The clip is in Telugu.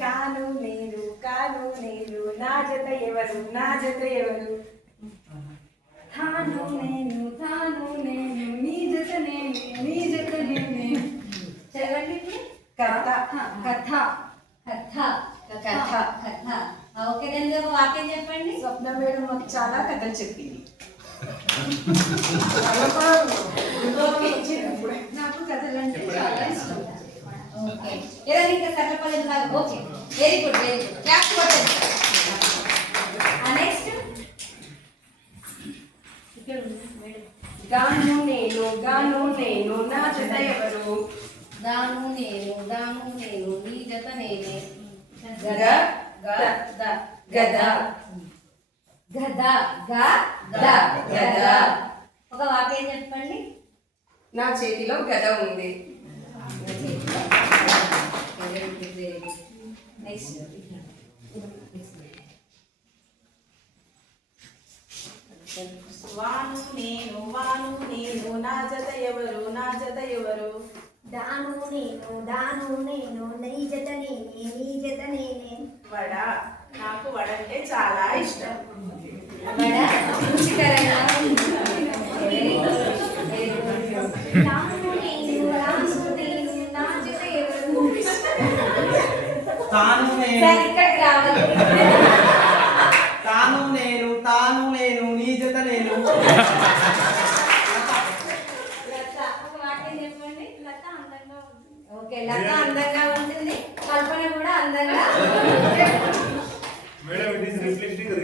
కాను నేను నా జత ఎవరు తాను నేను నీ జత నేనే చదవండి కథ కథ కథ కథ కథ ఓకే నేను ఒక వాక్యం చెప్పండి. స్వప్న మేడం మాకు చాలా కథలు చెప్పింది. నాకు కథలు అంటే చాలా ఇష్టం. ఓకే ఏదైనా ఇంకా కథపలేదు నాకు. ఓకే వెరీ గుడ్ క్లాప్ కొట్టండి. నెక్స్ట్ గాను నేను నా జత ఎవరు గాను నేను నీ జత నేనే గద ఒక వాక్యం చెప్పండి. నా చేతిలో గద ఉంది. నెక్స్ట్ వాను నేను నా జత ఎవరు దాను నేను నీ జత నేనే వడ నాకు వడ అంటే చాలా ఇష్టం. వడ రుచికరంగా తాను నేను నా జత ఎవరు ఇక్కడికి రావాలి. తాను నేను నీ జత నేను. ఒక వాక్యం చెప్పండి. లత అందంగా ఉంటుంది. ఓకే లత